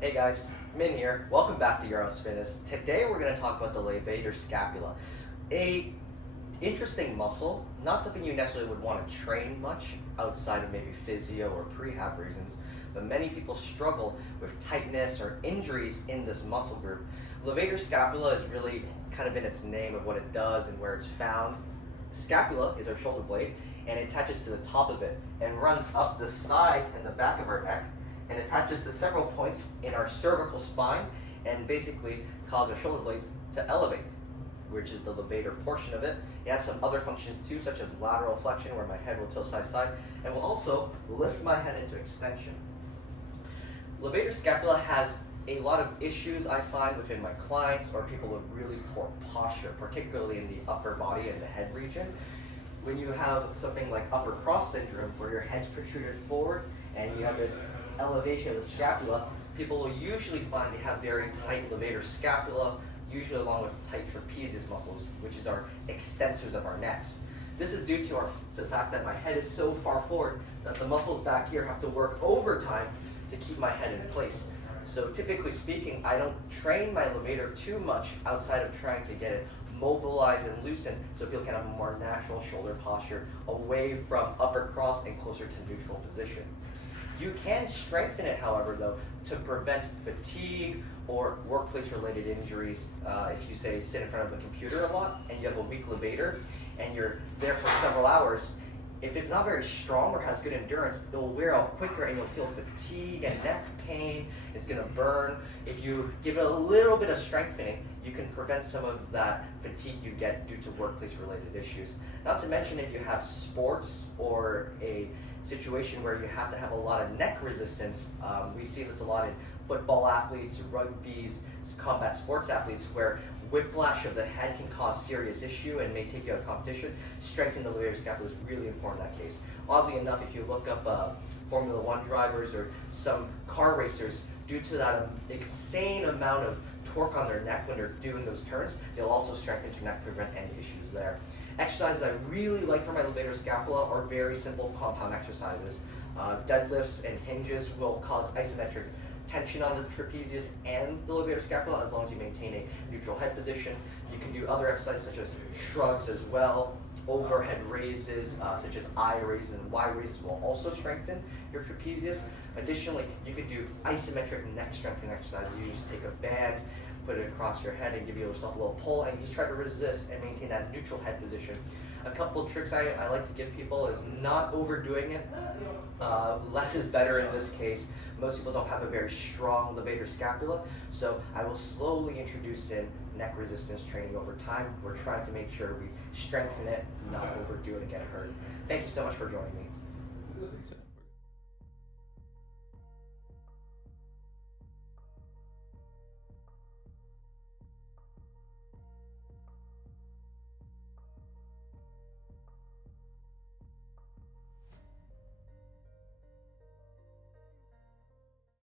Hey guys, Min here. Welcome back to Your Own Fitness. Today we're going to talk about the Levator Scapula, a interesting muscle, not something you necessarily would want to train much outside of maybe physio or prehab reasons, but many people struggle with tightness or injuries in this muscle group. Levator Scapula is really kind of in its name of what it does and where it's found. Scapula is our shoulder blade, and it attaches to the top of it and runs up the side and the back of our neck and attaches to several points in our cervical spine and basically causes our shoulder blades to elevate, which is the levator portion of it. It has some other functions too, such as lateral flexion, where my head will tilt side to side, and will also lift my head into extension. Levator scapula has a lot of issues I find within my clients or people with really poor posture, particularly in the upper body and the head region. When you have something like upper cross syndrome, where your head's protruded forward and you have this elevation of the scapula, people will usually find they have very tight levator scapula, usually along with tight trapezius muscles, which is our extensors of our necks. This is due to the fact that my head is so far forward that the muscles back here have to work overtime to keep my head in place. So typically speaking, I don't train my levator too much outside of trying to get it mobilized and loosened so people can have a more natural shoulder posture away from upper cross and closer to neutral position. You can strengthen it, however, though, to prevent fatigue or workplace-related injuries. If you say sit in front of a computer a lot and you have a weak levator and you're there for several hours, if it's not very strong or has good endurance, it will wear out quicker and you'll feel fatigue and neck pain. It's going to burn. If you give it a little bit of strengthening, you can prevent some of that fatigue you get due to workplace-related issues. Not to mention if you have sports or a situation where you have to have a lot of neck resistance. We see this a lot in football athletes, rugby's, combat sports athletes, where whiplash of the head can cause serious issue and may take you out of competition. Strengthening the levator scapula is really important in that case. Oddly enough, if you look up Formula One drivers or some car racers, due to that insane amount of torque on their neck when they're doing those turns, they'll also strengthen your neck to prevent any issues there. Exercises I really like for my levator scapula are very simple compound exercises. Deadlifts and hinges will cause isometric tension on the trapezius and the levator scapula as long as you maintain a neutral head position. You can do other exercises such as shrugs as well. Overhead raises such as I raises and Y raises will also strengthen your trapezius. Additionally, you can do isometric neck strengthening exercises. You just take a band, put it across your head and give yourself a little pull and you just try to resist and maintain that neutral head position. A couple of tricks I like to give people is not overdoing it. Less is better in this case. Most people don't have a very strong levator scapula, so I will slowly introduce in neck resistance training over time. We're trying to make sure we strengthen it, not overdo it and get hurt. Thank you so much for joining me.